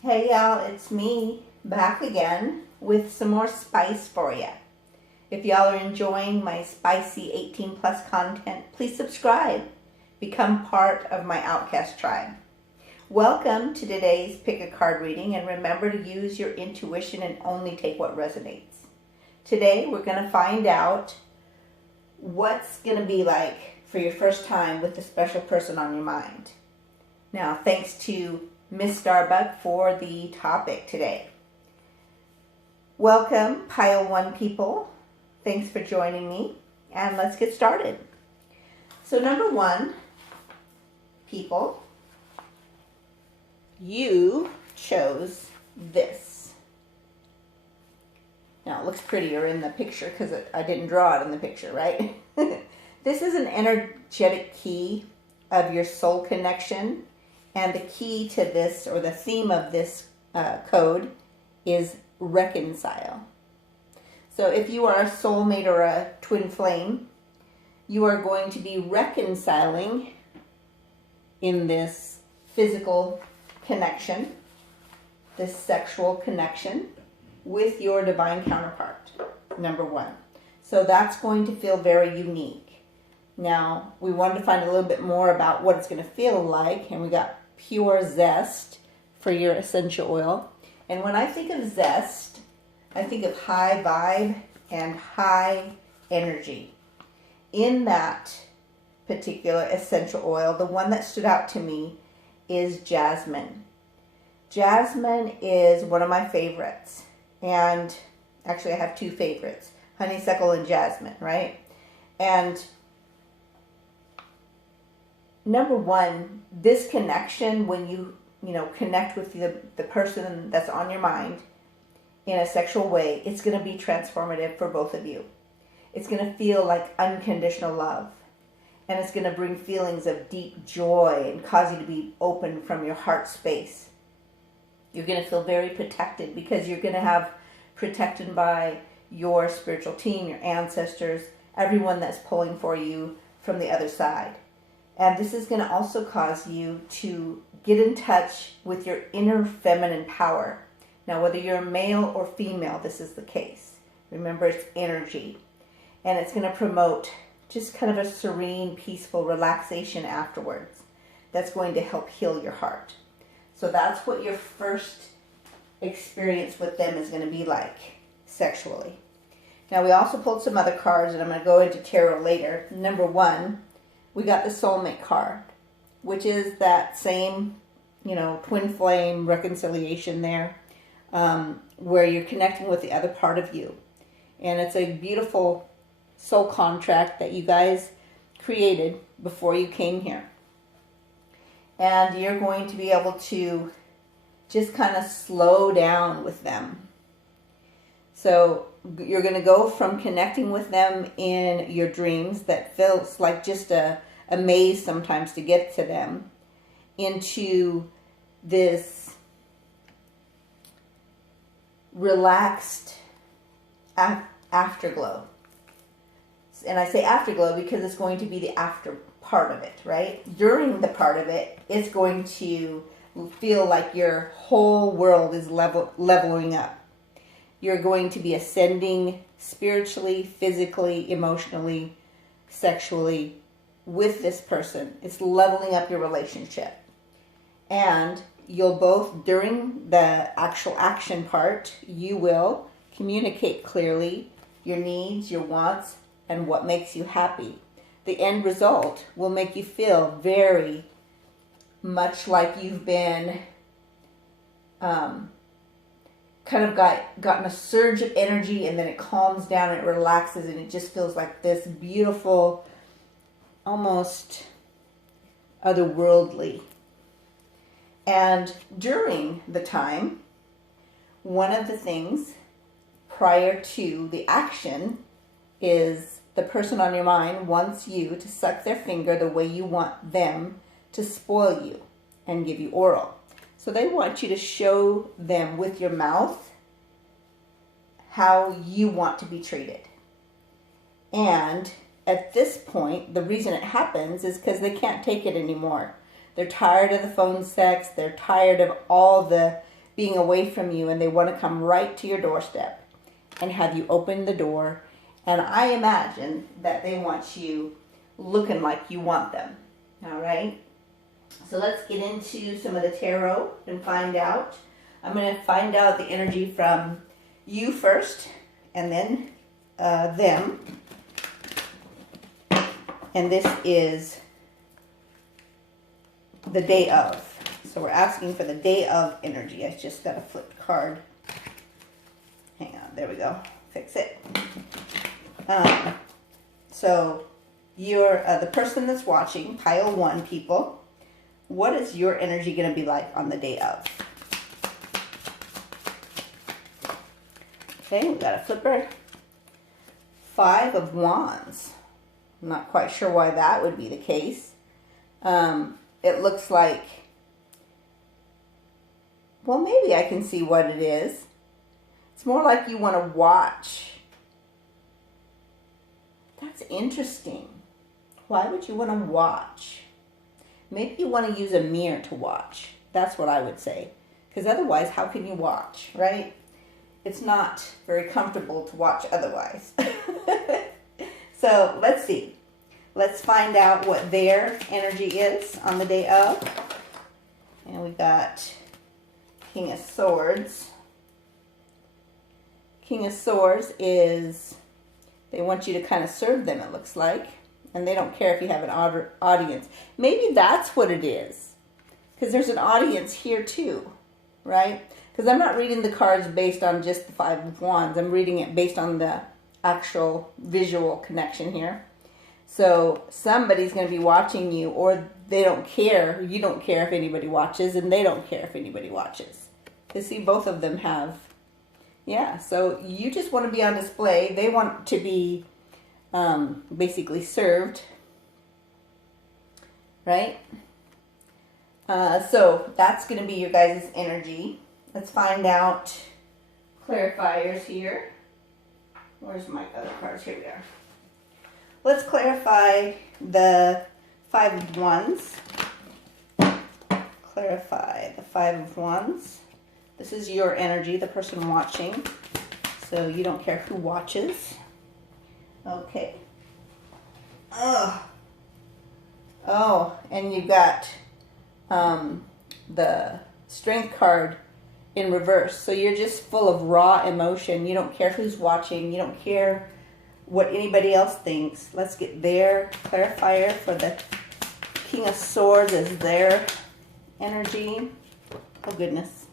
Hey y'all, it's me back again with some more spice for you. If y'all are enjoying my spicy 18 plus content, please subscribe. Become part of my outcast tribe. Welcome to today's pick a card reading, and remember to use your intuition and only take what resonates. Today we're going to find out what's going to be like for your first time with the special person on your mind. Now, thanks to Miss Starbuck for the topic today. Welcome, Pile 1 people. Thanks for joining me, and let's get started. So number 1, people, you chose this. Now, it looks prettier in the picture because I didn't draw it in the picture, right? This is an energetic key of your soul connection. And the key to this, or the theme of this code, is reconcile. So if you are a soulmate or a twin flame, you are going to be reconciling in this physical connection, this sexual connection, with your divine counterpart, number 1. So that's going to feel very unique. Now, we wanted to find a little bit more about what it's going to feel like, and we got pure zest for your essential oil. And when I think of zest, I think of high vibe and high energy. In that particular essential oil, the one that stood out to me is jasmine. Jasmine is one of my favorites. And actually I have 2 favorites, honeysuckle and jasmine, right? And number 1, this connection, when you connect with the person that's on your mind in a sexual way, it's going to be transformative for both of you. It's going to feel like unconditional love. And it's going to bring feelings of deep joy and cause you to be open from your heart space. You're going to feel very protected because you're going to have protected by your spiritual team, your ancestors, everyone that's pulling for you from the other side. And this is going to also cause you to get in touch with your inner feminine power. Now, whether you're a male or female, this is the case. Remember, it's energy. And it's going to promote just kind of a serene, peaceful relaxation afterwards. That's going to help heal your heart. So that's what your first experience with them is going to be like sexually. Now, we also pulled some other cards, and I'm going to go into tarot later. Number 1, we got the soulmate card, which is that same, twin flame reconciliation there, where you're connecting with the other part of you. And it's a beautiful soul contract that you guys created before you came here. And you're going to be able to just kind of slow down with them. So you're going to go from connecting with them in your dreams that feels like just a maze sometimes to get to them, into this relaxed afterglow. And I say afterglow because it's going to be the after part of it, right? During the part of it, it's going to feel like your whole world is leveling up. You're going to be ascending spiritually, physically, emotionally, sexually with this person. It's leveling up your relationship. And you'll both, during the actual action part, you will communicate clearly your needs, your wants, and what makes you happy. The end result will make you feel very much like you've been kind of gotten a surge of energy, and then it calms down and it relaxes, and it just feels like this beautiful, almost otherworldly. And during the time, one of the things prior to the action is the person on your mind wants you to suck their finger the way you want them to spoil you and give you oral. So they want you to show them with your mouth how you want to be treated. And at this point, the reason it happens is because they can't take it anymore. They're tired of the phone sex. They're tired of all the being away from you, and they want to come right to your doorstep and have you open the door. And I imagine that they want you looking like you want them. All right? So let's get into some of the tarot and find out. I'm going to find out the energy from you first, and then them. And this is the day of. So we're asking for the day of energy. I just got a flipped card. Hang on, there we go. Fix it. So you're the person that's watching, pile 1 people. What is your energy going to be like on the day of? Okay, we got a flipper. 5 of Wands. I'm not quite sure why that would be the case. It looks like, well, maybe I can see what it is. It's more like you want to watch. That's interesting. Why would you want to watch? Maybe you want to use a mirror to watch. That's what I would say. Because otherwise, how can you watch, right? It's not very comfortable to watch otherwise. So let's see. Let's find out what their energy is on the day of. And we got King of Swords. King of Swords is, they want you to kind of serve them, it looks like. And they don't care if you have an audience. Maybe that's what it is. Because there's an audience here too, right? Because I'm not reading the cards based on just the 5 of Wands. I'm reading it based on the actual visual connection here. So somebody's going to be watching you, or they don't care. You don't care if anybody watches, and they don't care if anybody watches. You see, both of them have, yeah. So you just want to be on display. They want to be basically served, right? So that's going to be your guys' energy. Let's find out clarifiers here. Where's my other cards? Here we are. Let's clarify the 5 of Wands. Clarify the 5 of Wands. This is your energy, the person watching. So you don't care who watches. Okay. Oh, and you got the Strength card in reverse. So you're just full of raw emotion. You don't care who's watching. You don't care what anybody else thinks. Let's get their clarifier for the King of Swords as their energy. Oh goodness.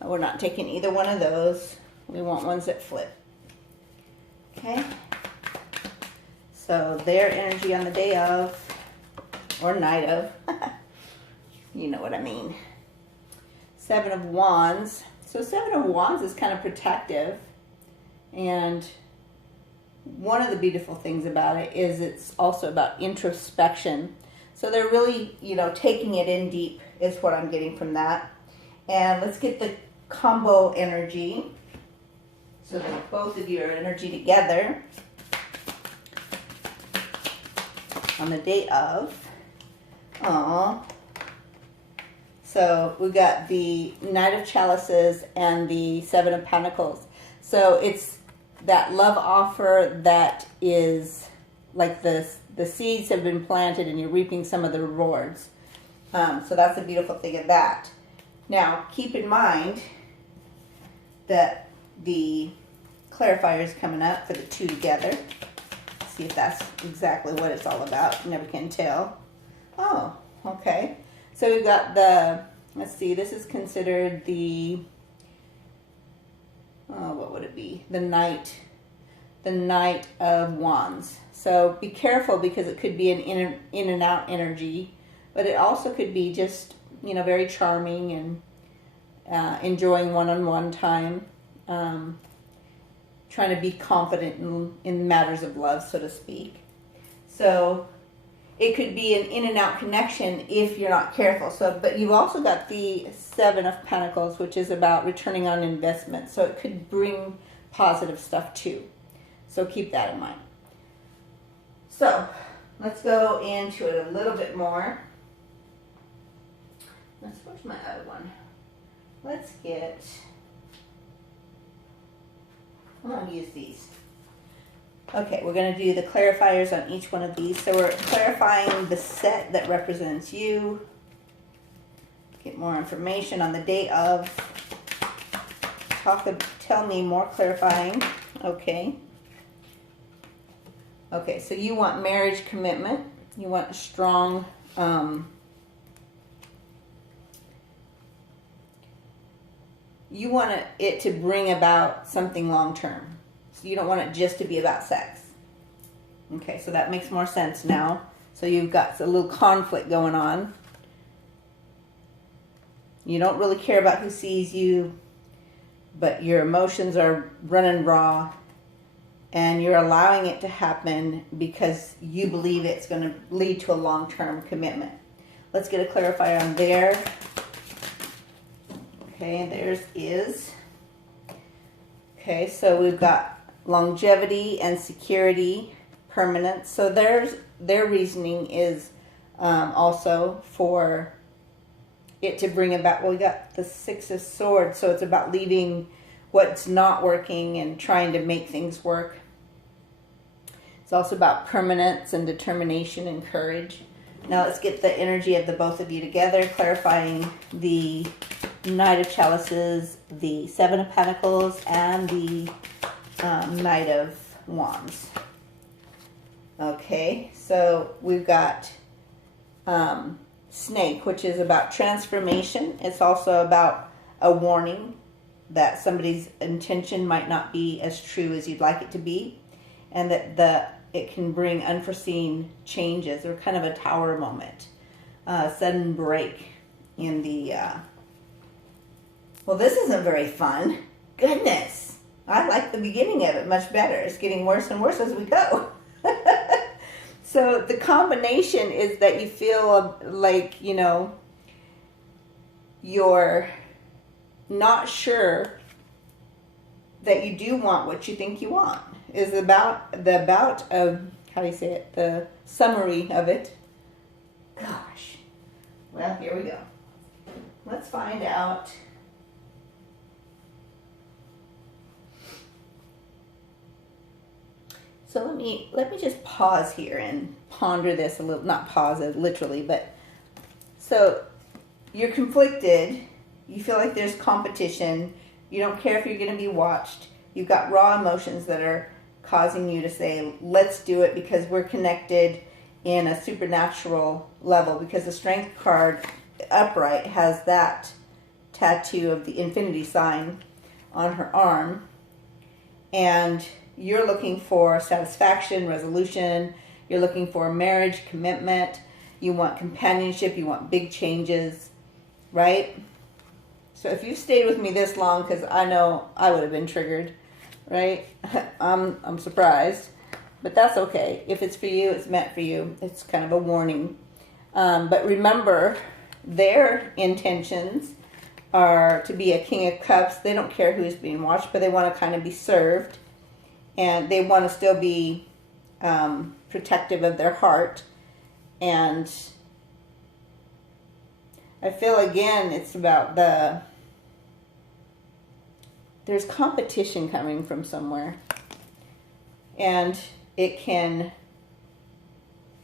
We're not taking either one of those. We want ones that flip. Okay. So their energy on the day of, or night of. You know what I mean. 7 of Wands. So 7 of Wands is kind of protective. And one of the beautiful things about it is it's also about introspection. So they're really, taking it in deep is what I'm getting from that. And let's get the combo energy. So that both of your energy together on the day of. Aww. So we got the Knight of Chalices and the 7 of Pentacles. So it's that love offer that is like the seeds have been planted and you're reaping some of the rewards. So that's the beautiful thing of that. Now, keep in mind that the clarifier is coming up for the 2 together. See if that's exactly what it's all about. You never can tell. Oh, okay. So we've got the, let's see, this is considered the, what would it be? The Knight of Wands. So be careful because it could be an in and out energy, but it also could be just, very charming and enjoying one-on-one time, trying to be confident in matters of love, so to speak. So it could be an in and out connection if you're not careful. So, but you've also got the 7 of Pentacles, which is about returning on investment. So it could bring positive stuff too. So keep that in mind. So let's go into it a little bit more. Where's my other one? let's get, I'm going to use these. Okay, we're going to do the clarifiers on each one of these. So we're clarifying the set that represents you. Get more information on the date of. Tell me more clarifying. Okay. Okay, so you want marriage commitment. You want strong, you want it to bring about something long term. So you don't want it just to be about sex. Okay, so that makes more sense now. So you've got a little conflict going on. You don't really care about who sees you, but your emotions are running raw, and you're allowing it to happen because you believe it's going to lead to a long-term commitment. Let's get a clarifier on there. Okay, there's is. Okay, so we've got longevity and security, permanence. So their reasoning is also for it to bring about, well, we got the Six of Swords, so it's about leaving what's not working and trying to make things work. It's also about permanence and determination and courage. Now let's get the energy of the both of you together, clarifying the Knight of Chalices, the Seven of Pentacles, and the Knight of Wands. Okay, so we've got Snake, which is about transformation. It's also about a warning that somebody's intention might not be as true as you'd like it to be, and that it can bring unforeseen changes, or kind of a tower moment, sudden break in the, well, this isn't very fun. Goodness. I like the beginning of it much better. It's getting worse and worse as we go. So the combination is that you feel like, you know, you're not sure that you do want what you think you want. Is about how do you say it? The summary of it. Gosh. Well, here we go. Let's find out. So let me just pause here and ponder this a little. Not pause it literally, but so you're conflicted. You feel like there's competition. You don't care if you're going to be watched. You've got raw emotions that are causing you to say, let's do it because we're connected in a supernatural level, because the Strength card upright has that tattoo of the infinity sign on her arm, and you're looking for satisfaction, resolution, you're looking for marriage, commitment, you want companionship, you want big changes, right? So if you've stayed with me this long, because I know I would have been triggered, right? I'm surprised, but that's okay. If it's for you, it's meant for you. It's kind of a warning. But remember, their intentions are to be a King of Cups. They don't care who's being watched, but they want to kind of be served. And they want to still be protective of their heart. And I feel, again, it's about there's competition coming from somewhere. And it can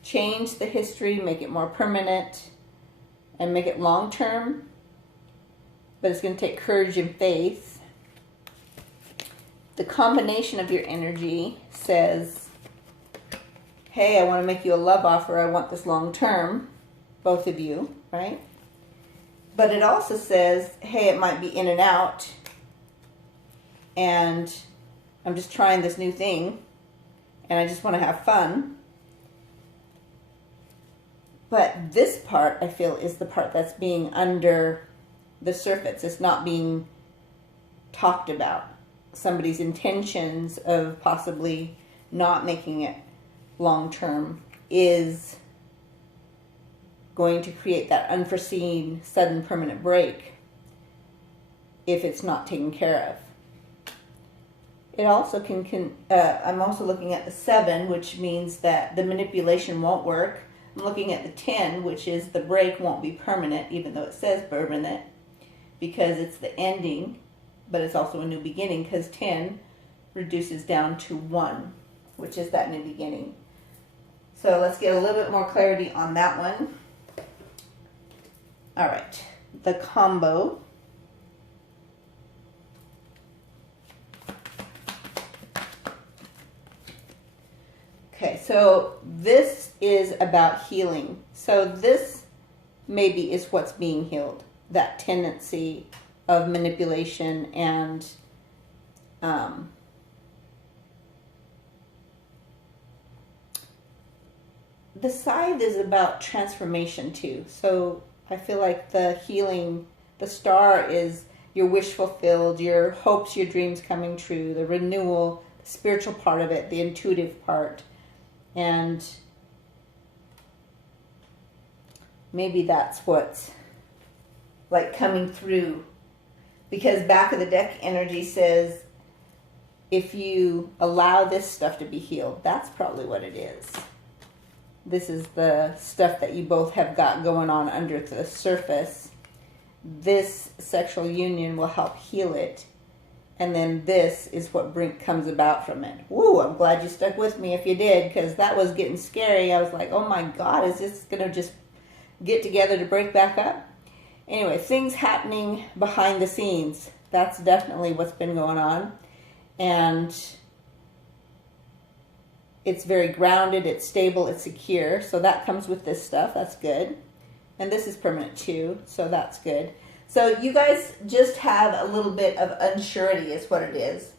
change the history, make it more permanent, and make it long-term. But it's going to take courage and faith. The combination of your energy says, hey, I want to make you a love offer. I want this long-term, both of you, right? But it also says, hey, it might be in and out, and I'm just trying this new thing, and I just want to have fun. But this part, I feel, is the part that's being under the surface. It's not being talked about. Somebody's intentions of possibly not making it long-term is going to create that unforeseen, sudden, permanent break if it's not taken care of. It also I'm also looking at the 7, which means that the manipulation won't work. I'm looking at the 10, which is the break won't be permanent, even though it says permanent, because it's the ending, but it's also a new beginning, because 10 reduces down to 1, which is that new beginning. So let's get a little bit more clarity on that one. All right, the combo. Okay, so this is about healing. So this maybe is what's being healed, that tendency of manipulation and the scythe is about transformation too. So I feel like the healing, the star is your wish fulfilled, your hopes, your dreams coming true, the renewal, the spiritual part of it, the intuitive part. And maybe that's what's like coming through. Because back of the deck energy says, if you allow this stuff to be healed, that's probably what it is. This is the stuff that you both have got going on under the surface. This sexual union will help heal it. And then this is what comes about from it. Woo, I'm glad you stuck with me if you did, because that was getting scary. I was like, oh my God, is this going to just get together to break back up? Anyway, things happening behind the scenes. That's definitely what's been going on. And it's very grounded, it's stable, it's secure. So that comes with this stuff. That's good. And this is permanent too, so that's good. So you guys just have a little bit of unsurety is what it is.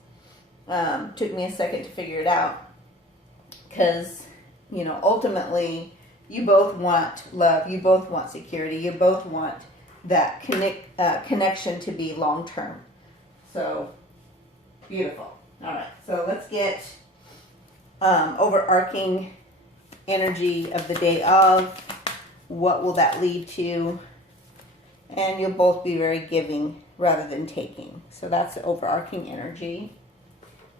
Took me a second to figure it out. Because, ultimately, you both want love. You both want security. You both want that connection to be long-term. So, beautiful. All right, so let's get overarching energy of the day of. What will that lead to? And you'll both be very giving rather than taking. So that's the overarching energy.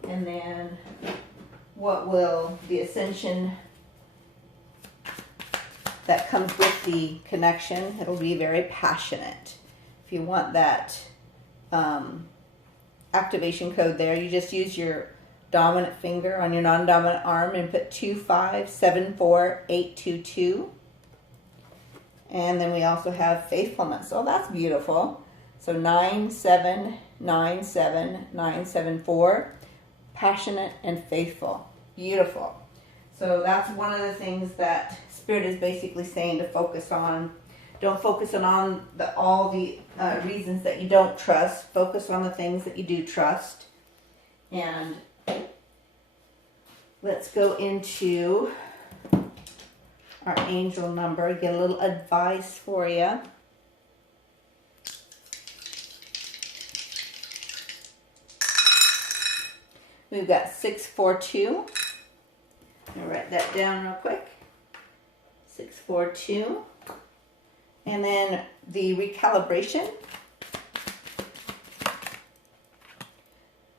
And then what will the ascension that comes with the connection? It'll be very passionate. If you want that activation code there, you just use your dominant finger on your non-dominant arm and put 2574822. And then we also have faithfulness. Oh, that's beautiful. So 9797974, passionate and faithful. Beautiful. So that's one of the things that Spirit is basically saying to focus on. Don't focus on all the reasons that you don't trust. Focus on the things that you do trust. And let's go into our angel number, get a little advice for you. We've got 642. I'll write that down real quick. 642. And then the recalibration.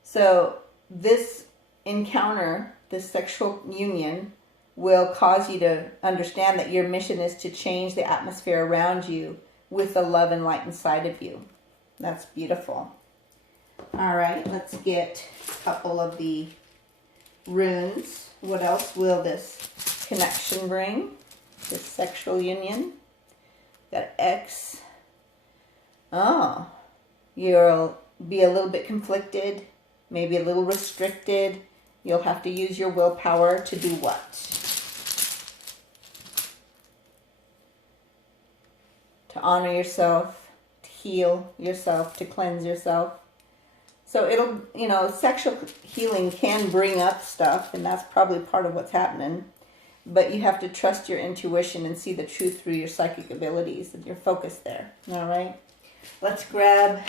So this encounter, this sexual union, will cause you to understand that your mission is to change the atmosphere around you with the love and light inside of you. That's beautiful. All right, let's get a couple of the runes. What else will this connection bring? This sexual union. Got X. Oh, you'll be a little bit conflicted, maybe a little restricted. You'll have to use your willpower to do what? To honor yourself, to heal yourself, to cleanse yourself. So it'll, sexual healing can bring up stuff, and that's probably part of what's happening. But you have to trust your intuition and see the truth through your psychic abilities and your focus there. All right? Let's grab.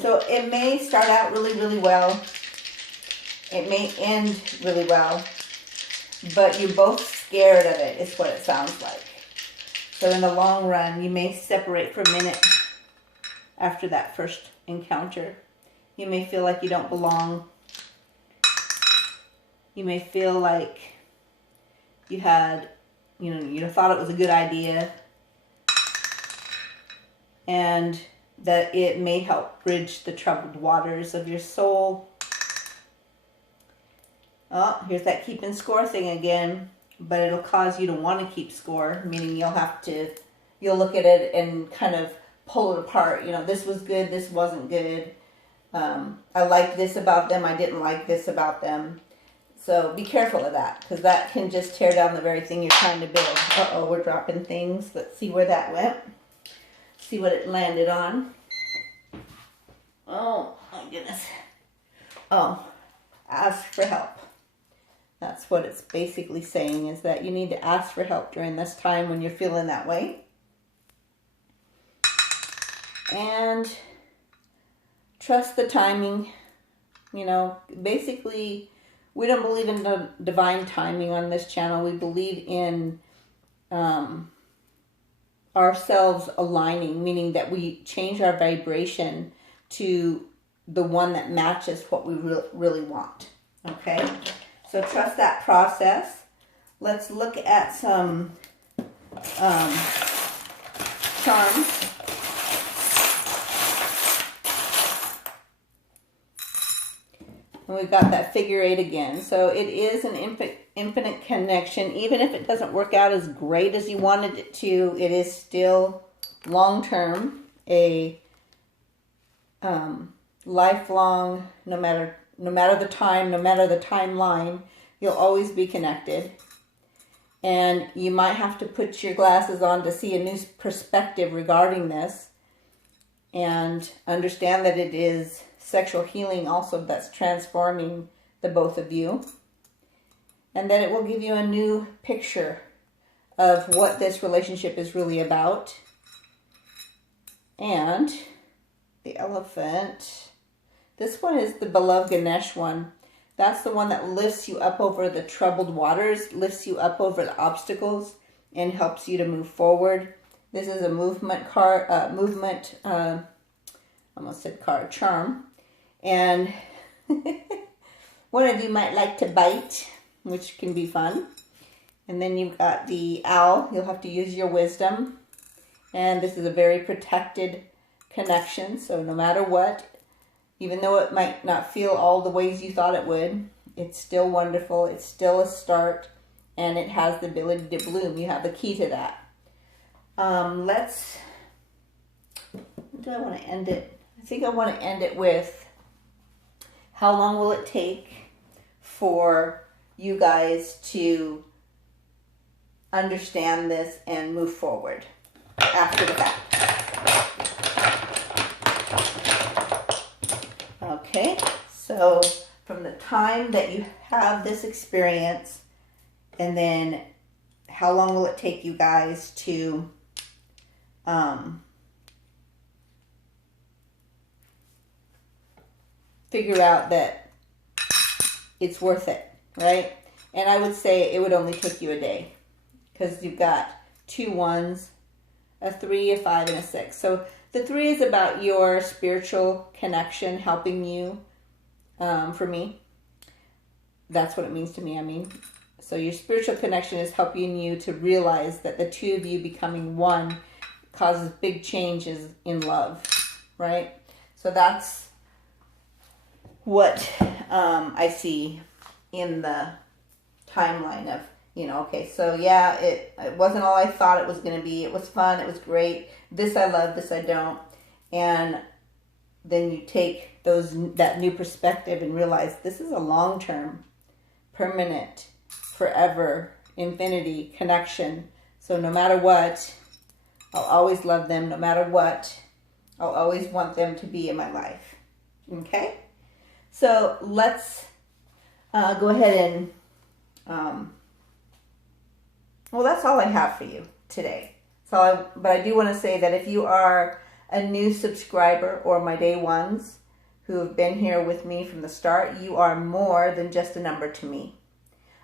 So it may start out really, really well. It may end really well. But you're both scared of it, is what it sounds like. So in the long run, you may separate for a minute after that first encounter. You may feel like you don't belong. You may feel like you had, you thought it was a good idea. And that it may help bridge the troubled waters of your soul. Oh, here's that keeping score thing again, but it'll cause you to want to keep score, meaning you'll look at it and kind of pull it apart. You know, this was good, this wasn't good. I like this about them, I didn't like this about them. So be careful of that, because that can just tear down the very thing you're trying to build. Uh-oh, we're dropping things. Let's see where that went. See what it landed on. Oh, my goodness. Oh, ask for help. That's what it's basically saying, is that you need to ask for help during this time when you're feeling that way. And trust the timing. You know, basically, we don't believe in the divine timing on this channel. We believe in ourselves aligning, meaning that we change our vibration to the one that matches what we really want. Okay? So trust that process. Let's look at some charms. And we've got that figure 8 again. So it is an infinite connection. Even if it doesn't work out as great as you wanted it to, it is still long-term, a lifelong, no matter the time, no matter the timeline, you'll always be connected. And you might have to put your glasses on to see a new perspective regarding this, and understand that it is sexual healing also that's transforming the both of you. And then it will give you a new picture of what this relationship is really about. And the elephant, this one is the beloved Ganesh one. That's the one that lifts you up over the troubled waters, lifts you up over the obstacles, and helps you to move forward. This is a movement card, almost said card, charm. And one of you might like to bite, which can be fun. And then you've got the owl. You'll have to use your wisdom. And this is a very protected connection. So no matter what, even though it might not feel all the ways you thought it would, it's still wonderful. It's still a start. And it has the ability to bloom. You have the key to that. Do I want to end it? I think I want to end it with, how long will it take for you guys to understand this and move forward after the fact? Okay, so from the time that you have this experience, and then how long will it take you guys to figure out that it's worth it, right? And I would say it would only take you a day, because you've got 2 1s, a 3, a 5, and a 6. So the 3 is about your spiritual connection, helping you. For me, that's what it means to me. I mean, so your spiritual connection is helping you to realize that the 2 of you becoming one causes big changes in love, right? So that's what I see in the timeline of, okay, so yeah, it wasn't all I thought it was going to be. It was fun. It was great. This I love, this I don't. And then you take that new perspective and realize this is a long-term, permanent, forever, infinity connection. So no matter what, I'll always love them. No matter what, I'll always want them to be in my life. Okay? So let's go ahead and, well, that's all I have for you today. But I do want to say that if you are a new subscriber or my day ones who have been here with me from the start, you are more than just a number to me.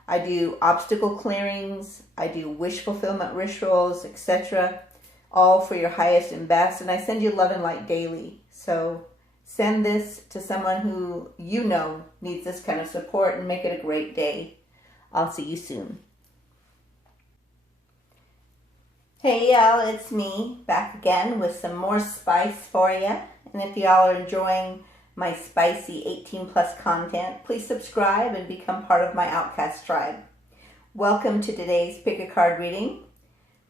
I do obstacle clearings, I do wish fulfillment rituals, etc., all for your highest and best, and I send you love and light daily. So send this to someone who you know needs this kind of support, and make it a great day. I'll see you soon. Hey y'all, it's me back again with some more spice for you. And if y'all are enjoying my spicy 18 plus content, please subscribe and become part of my Outcast tribe. Welcome to today's pick a card reading.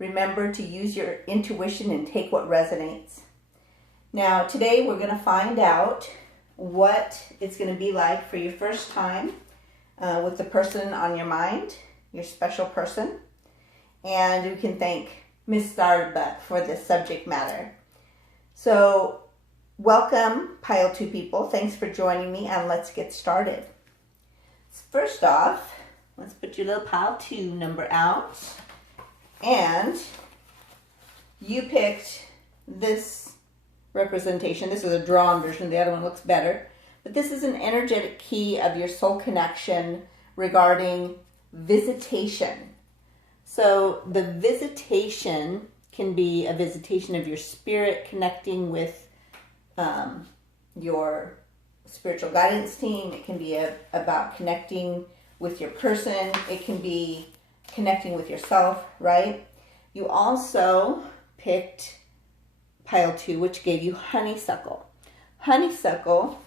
Remember to use your intuition and take what resonates. Now today we're going to find out what it's going to be like for your first time with the person on your mind, your special person. And we can thank Miss Starbuck for this subject matter. So, welcome, Pile 2 people. Thanks for joining me, and let's get started. First off, let's put your little Pile 2 number out. And you picked this representation. This is a drawn version. The other one looks better. But this is an energetic key of your soul connection regarding visitation. So the visitation can be a visitation of your spirit connecting with your spiritual guidance team. It can be about connecting with your person. It can be connecting with yourself, right? You also picked Pile 2, which gave you honeysuckle. Honeysuckle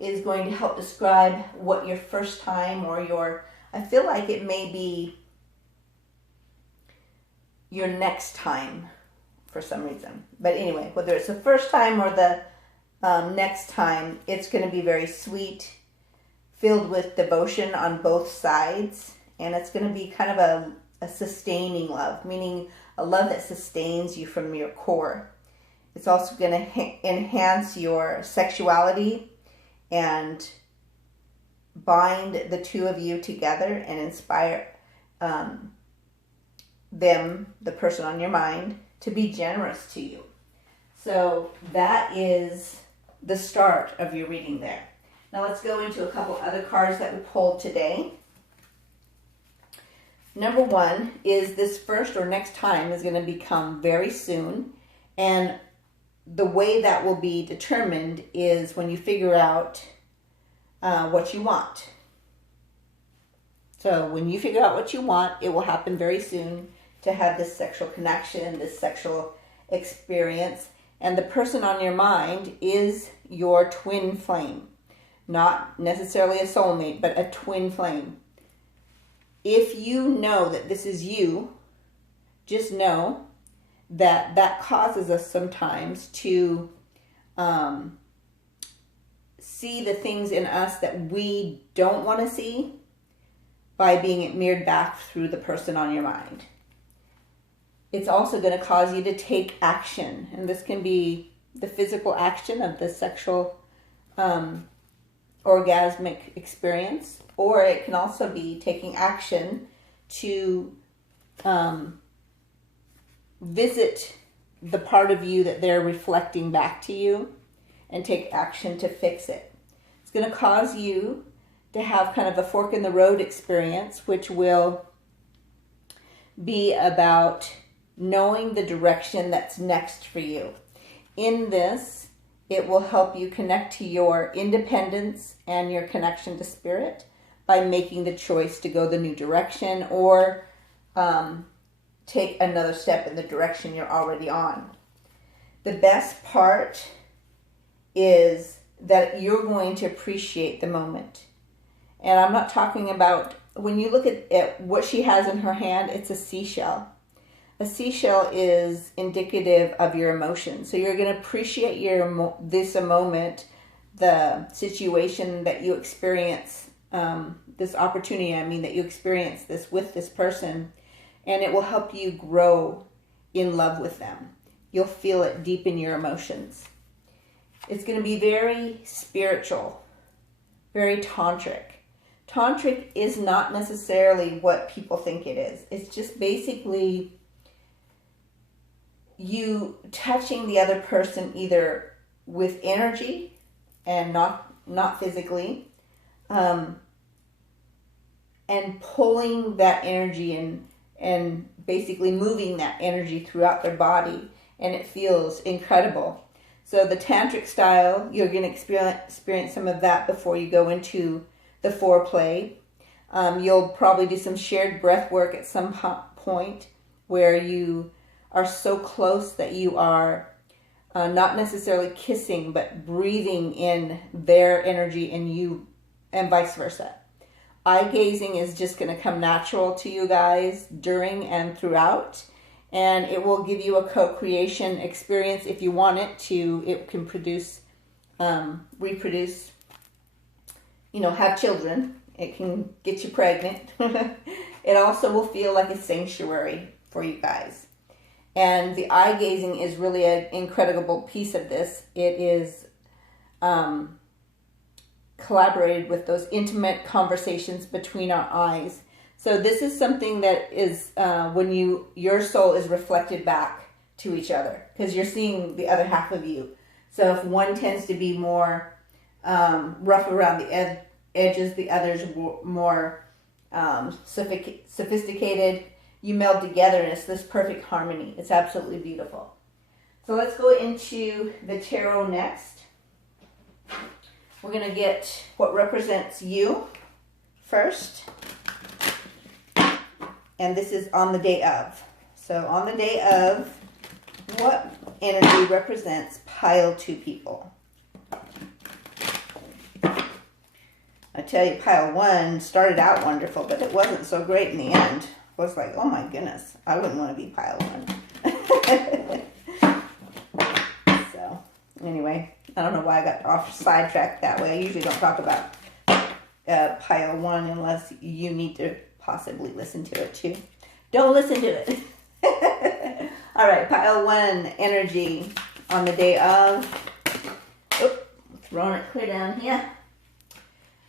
is going to help describe what your first time or I feel like it may be your next time for some reason. But anyway, whether it's the first time or the next time, it's going to be very sweet, filled with devotion on both sides. And it's going to be kind of a sustaining love, meaning a love that sustains you from your core. It's also going to enhance your sexuality and bind the two of you together and inspire them, the person on your mind, to be generous to you. So that is the start of your reading there. Now let's go into a couple other cards that we pulled today. Number 1 is this first or next time is going to become very soon. And the way that will be determined is when you figure out what you want. So when you figure out what you want, it will happen very soon to have this sexual connection, this sexual experience. And the person on your mind is your twin flame. Not necessarily a soulmate, but a twin flame. If you know that this is you, just know that that causes us sometimes to see the things in us that we don't want to see by being mirrored back through the person on your mind. It's also going to cause you to take action. And this can be the physical action of the sexual orgasmic experience. Or it can also be taking action to visit the part of you that they're reflecting back to you and take action to fix it. It's going to cause you to have kind of a fork in the road experience, which will be about knowing the direction that's next for you. In this, it will help you connect to your independence and your connection to spirit by making the choice to go the new direction or take another step in the direction you're already on. The best part is that you're going to appreciate the moment. And I'm not talking about, when you look at what she has in her hand, it's a seashell. A seashell is indicative of your emotions. So you're going to appreciate this moment, the situation that you experience, this opportunity, that you experience this with this person, and it will help you grow in love with them. You'll feel it deep in your emotions. It's going to be very spiritual, very tantric. Tantric is not necessarily what people think it is. It's just basically you touching the other person either with energy and not physically, and pulling that energy and basically moving that energy throughout their body, and it feels incredible. So the tantric style, you're going to experience some of that before you go into the foreplay. You'll probably do some shared breath work at some point where you are so close that you are not necessarily kissing, but breathing in their energy and you, and vice versa. Eye gazing is just going to come natural to you guys during and throughout, and it will give you a co-creation experience if you want it to. It can produce, reproduce, have children. It can get you pregnant. It also will feel like a sanctuary for you guys. And the eye gazing is really an incredible piece of this. It is collaborated with those intimate conversations between our eyes. So this is something that is when your soul is reflected back to each other, because you're seeing the other half of you. So if one tends to be more rough around the edges, the other's more sophisticated, you meld together and it's this perfect harmony. It's absolutely beautiful. So let's go into the tarot next. We're going to get what represents you first. And this is on the day of. So on the day of, what energy represents pile 2 people? I tell you, pile 1 started out wonderful, but it wasn't so great in the end. I was like, oh my goodness, I wouldn't want to be pile 1. So, anyway, I don't know why I got off sidetracked that way. I usually don't talk about pile 1 unless you need to possibly listen to it too. Don't listen to it. All right, pile 1 energy on the day of. Oop, throwing it clear down here.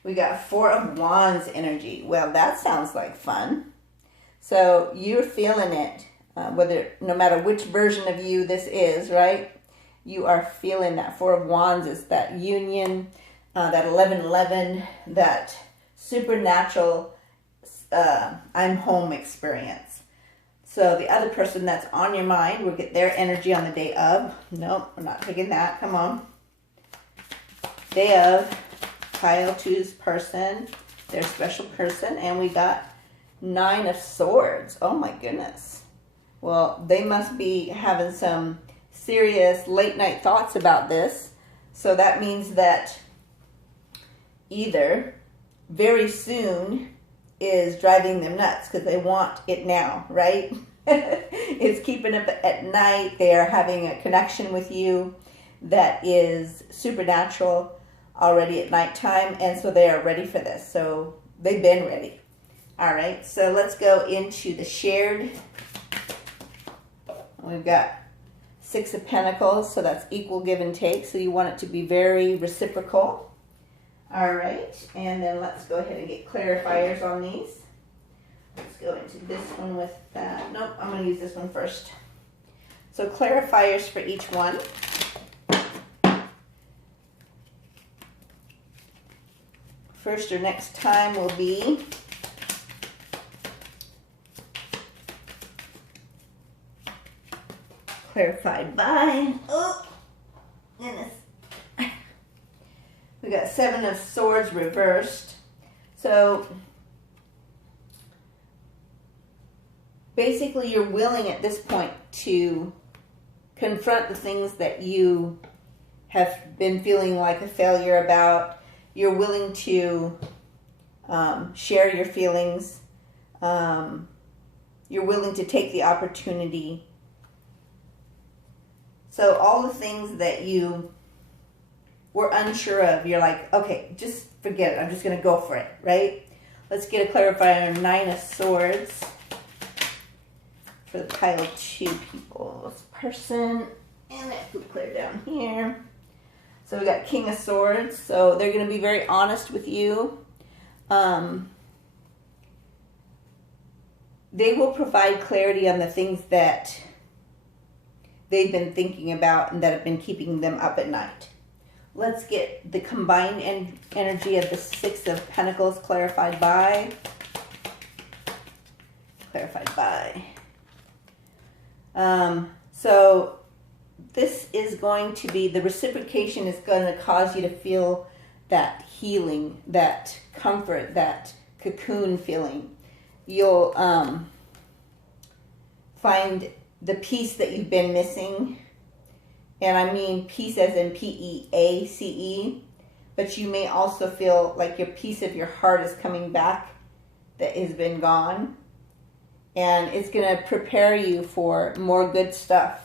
We got 4 of Wands energy. Well, that sounds like fun. So you're feeling it, no matter which version of you this is, right? You are feeling that 4 of Wands is that union, that 11:11, that supernatural I'm home experience. So the other person that's on your mind, we'll get their energy on the day of. Nope, we're not taking that. Come on. Day of, pile 2's person, their special person, and we got 9 of Swords. Oh my goodness. Well, they must be having some serious late night thoughts about this. So that means that either very soon is driving them nuts because they want it now, right? It's keeping them at night. They are having a connection with you that is supernatural already at nighttime, and so they are ready for this. So they've been ready. All right, so let's go into the shared. We've got 6 of Pentacles, so that's equal give and take. So you want it to be very reciprocal. All right, and then let's go ahead and get clarifiers on these. Let's go into this one with that. Nope, I'm going to use this one first. So clarifiers for each one. First or next time will be clarified by, oh, goodness. We got 7 of Swords reversed. So basically you're willing at this point to confront the things that you have been feeling like a failure about. You're willing to share your feelings. You're willing to take the opportunity. So all the things that you were unsure of, you're like, okay, just forget it. I'm just going to go for it, right? Let's get a clarifier on 9 of Swords for the pile 2 people. This person, and that could clear down here. So we got King of Swords. So they're going to be very honest with you. They will provide clarity on the things that they've been thinking about and that have been keeping them up at night. Let's get the combined energy of the 6 of Pentacles clarified by. So this is going to be, the reciprocation is going to cause you to feel that healing, that comfort, that cocoon feeling. You'll find the piece that you've been missing. And I mean peace as in P-E-A-C-E. But you may also feel like your piece of your heart is coming back that has been gone. And it's going to prepare you for more good stuff.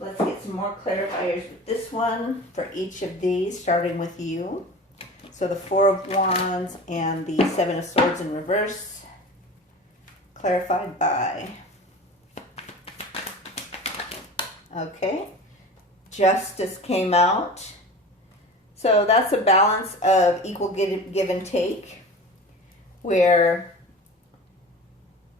Let's get some more clarifiers with this one for each of these, starting with you. So the Four of Wands and the Seven of Swords in reverse. Clarified by... Okay. Justice came out. So that's a balance of equal give and take, where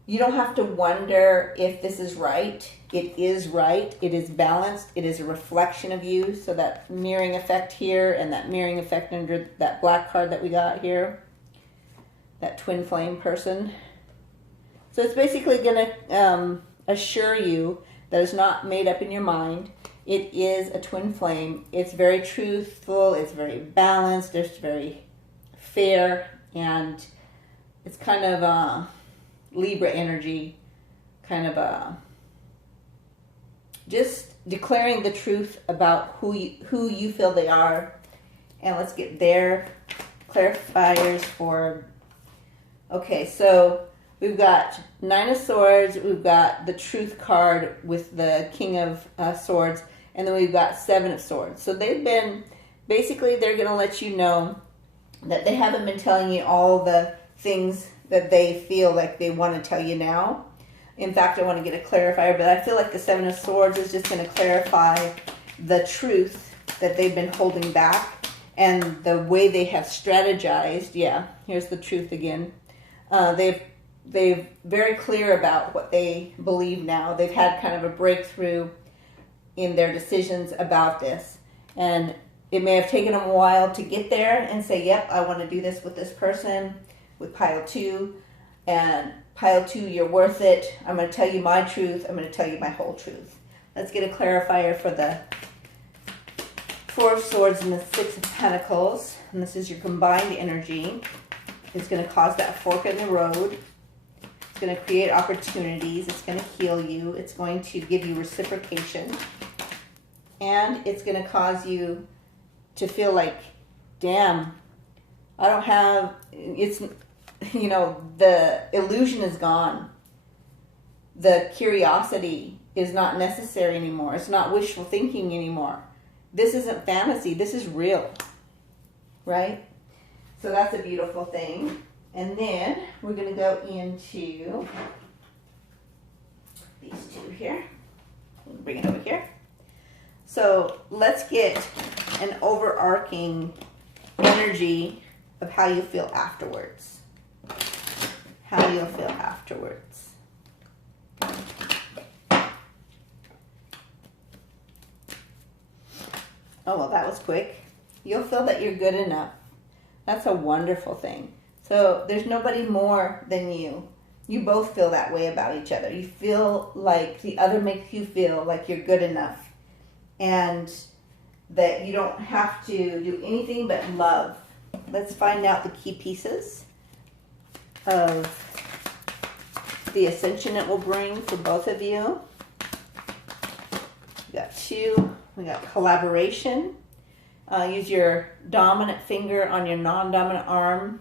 you don't have to wonder if this is right. It is right. It is balanced. It is a reflection of you. So that mirroring effect here and that mirroring effect under that black card that we got here, that twin flame person. So it's basically going to assure you that it's not made up in your mind. It is a twin flame. It's very truthful. It's very balanced. It's very fair. And it's kind of a Libra energy. Kind of just declaring the truth about who you feel they are. And let's get their clarifiers for... Okay, so we've got Nine of Swords. We've got the Truth card with the King of Swords. And then we've got Seven of Swords. So they've been, basically they're going to let you know that they haven't been telling you all the things that they feel like they want to tell you now. In fact, I want to get a clarifier, but I feel like the Seven of Swords is just going to clarify the truth that they've been holding back and the way they have strategized. Yeah, here's the truth again. They've very clear about what they believe now. They've had kind of a breakthrough in their decisions about this. And it may have taken them a while to get there and say, yep, I want to do this with this person, with pile 2. And pile 2, you're worth it. I'm going to tell you my truth. I'm going to tell you my whole truth. Let's get a clarifier for the Four of Swords and the Six of Pentacles. And this is your combined energy. It's going to cause that fork in the road. It's going to create opportunities. It's going to heal you. It's going to give you reciprocation. And it's going to cause you to feel like, damn, I don't have, it's, you know, the illusion is gone. The curiosity is not necessary anymore. It's not wishful thinking anymore. This isn't fantasy. This is real. Right? So that's a beautiful thing. And then we're going to go into these two here. Bring it over here. So let's get an overarching energy of how you feel afterwards. How you'll feel afterwards. Oh, well, that was quick. You'll feel that you're good enough. That's a wonderful thing. So there's nobody more than you. You both feel that way about each other. You feel like the other makes you feel like you're good enough. And that you don't have to do anything but love. Let's find out the key pieces of the ascension it will bring for both of you. We got 2. We got collaboration. Use your dominant finger on your non-dominant arm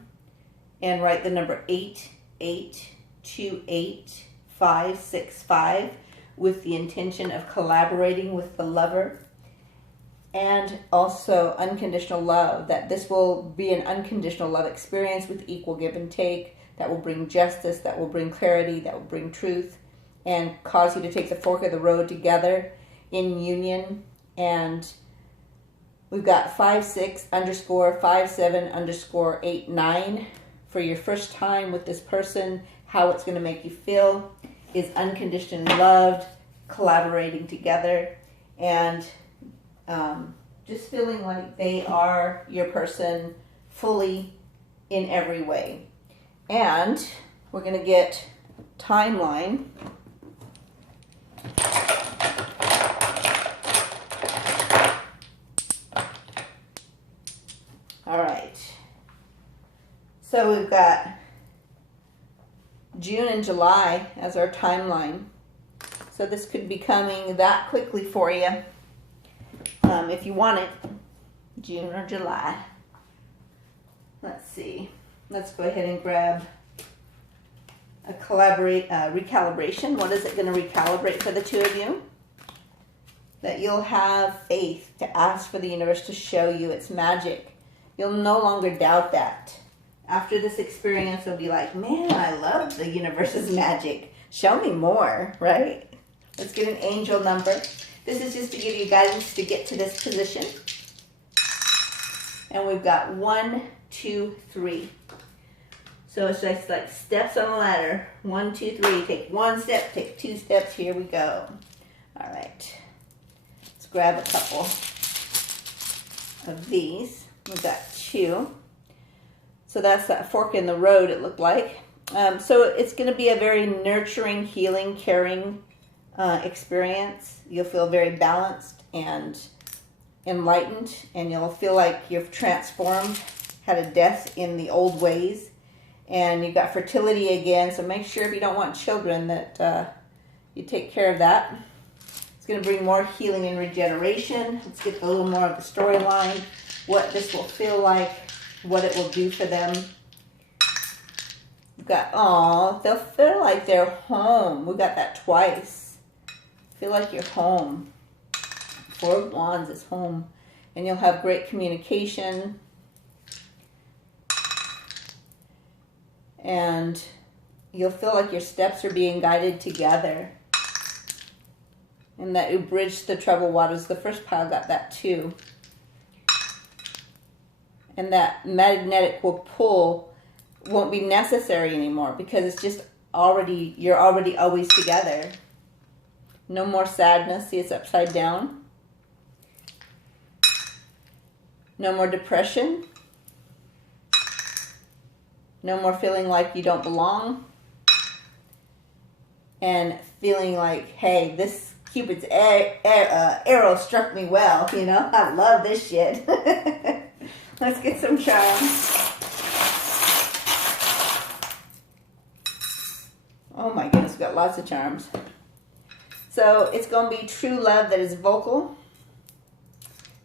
and write the number 8828565 with the intention of collaborating with the lover. And also unconditional love, that this will be an unconditional love experience with equal give and take, that will bring justice, that will bring clarity, that will bring truth, and cause you to take the fork of the road together in union. And we've got 56_57_89 for your first time with this person. How it's going to make you feel is unconditionally loved, collaborating together, and just feeling like they are your person fully in every way. And we're going to get timeline. All right. So we've got June and July as our timeline. So this could be coming that quickly for you, if you want it, June or July. Let's see. Let's go ahead and grab a recalibration. What is it going to recalibrate for the two of you? That you'll have faith to ask for the universe to show you its magic. You'll no longer doubt that. After this experience, you'll be like, man, I love the universe's magic. Show me more, right? Let's get an angel number. This is just to give you guidance to get to this position. And we've got 1, 2, 3. So it's just like steps on the ladder. 1, 2, 3. Take 1 step, take 2 steps. Here we go. All right. Let's grab a couple of these. We've got 2. So that's that fork in the road, it looked like. So it's going to be a very nurturing, healing, caring experience. You'll feel very balanced and enlightened, and you'll feel like you've transformed, had a death in the old ways, and you've got fertility again. So make sure if you don't want children that you take care of that. It's going to bring more healing and regeneration. Let's get a little more of the storyline, what this will feel like, what it will do for them. We've got, they'll feel like they're home. We got that twice. Feel like you're home. 4 of Wands is home. And you'll have great communication. And you'll feel like your steps are being guided together. And that you bridge the troubled waters. The first pile got that too. And that magnetic pull won't be necessary anymore because it's just you're already always together. No more sadness. See, it's upside down. No more depression. No more feeling like you don't belong. And feeling like, hey, this Cupid's arrow struck me well, you know? I love this shit. Let's get some charms. Oh my goodness, we've got lots of charms. So it's going to be true love that is vocal.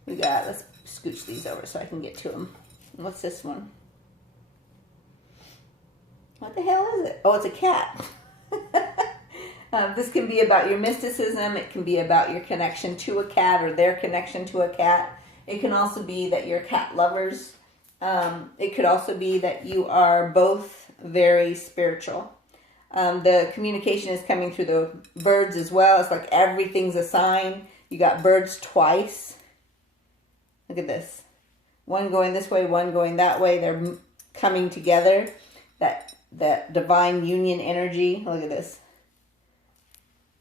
Let's scooch these over so I can get to them. What's this one? What the hell is it? Oh, it's a cat. This can be about your mysticism. It can be about your connection to a cat or their connection to a cat. It can also be that you're cat lovers. It could also be that you are both very spiritual. The communication is coming through the birds as well. It's like everything's a sign. You got birds twice. Look at this. One going this way, one going that way. They're coming together. That divine union energy. Look at this.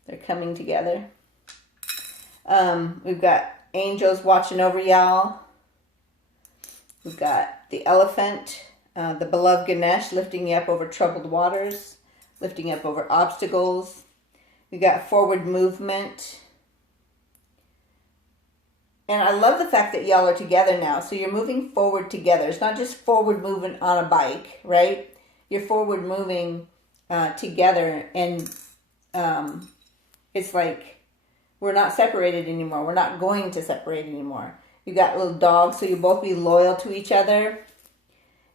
They're coming together. We've got angels watching over y'all. We've got the elephant, the beloved Ganesh lifting you up over troubled waters, lifting you up over obstacles. We've got forward movement. And I love the fact that y'all are together now. So you're moving forward together. It's not just forward moving on a bike, right? You're forward moving together. And it's like we're not separated anymore. We're not going to separate anymore. You got little dogs, so you'll both be loyal to each other.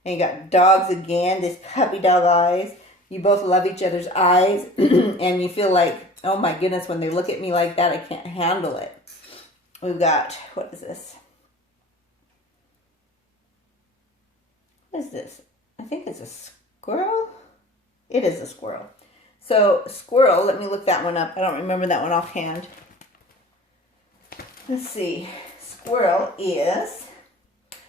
And you got dogs again, this puppy dog eyes. You both love each other's eyes. And you feel like, oh my goodness, when they look at me like that, I can't handle it. We've got, what is this? What is this? I think it's a squirrel. It is a squirrel. So squirrel, let me look that one up. I don't remember that one offhand. Let's see. Squirrel is,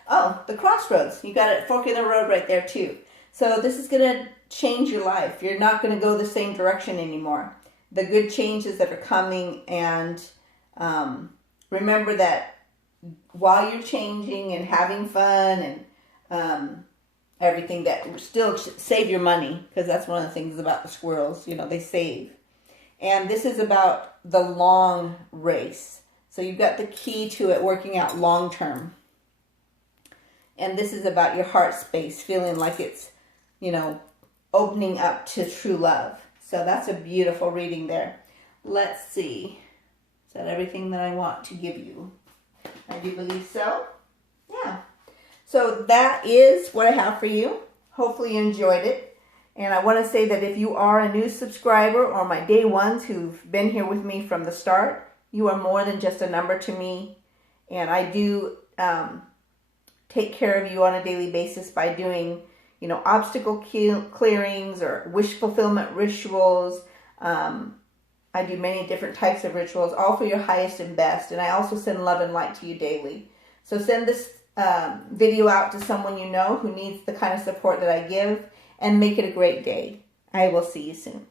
the crossroads. You got a fork in the road right there too. So this is going to change your life. You're not going to go the same direction anymore. The good changes that are coming, and remember that while you're changing and having fun and everything, that still save your money, because that's one of the things about the squirrels. You know, they save. And this is about the long race. So you've got the key to it working out long term. And this is about your heart space, feeling like it's, opening up to true love. So that's a beautiful reading there. Let's see. Is that everything that I want to give you? I do believe so. Yeah. So that is what I have for you. Hopefully you enjoyed it. And I want to say that if you are a new subscriber or my day ones who've been here with me from the start, you are more than just a number to me. And I do take care of you on a daily basis by doing, obstacle clearings or wish fulfillment rituals. I do many different types of rituals, all for your highest and best. And I also send love and light to you daily. So send this video out to someone you know who needs the kind of support that I give, and make it a great day. I will see you soon.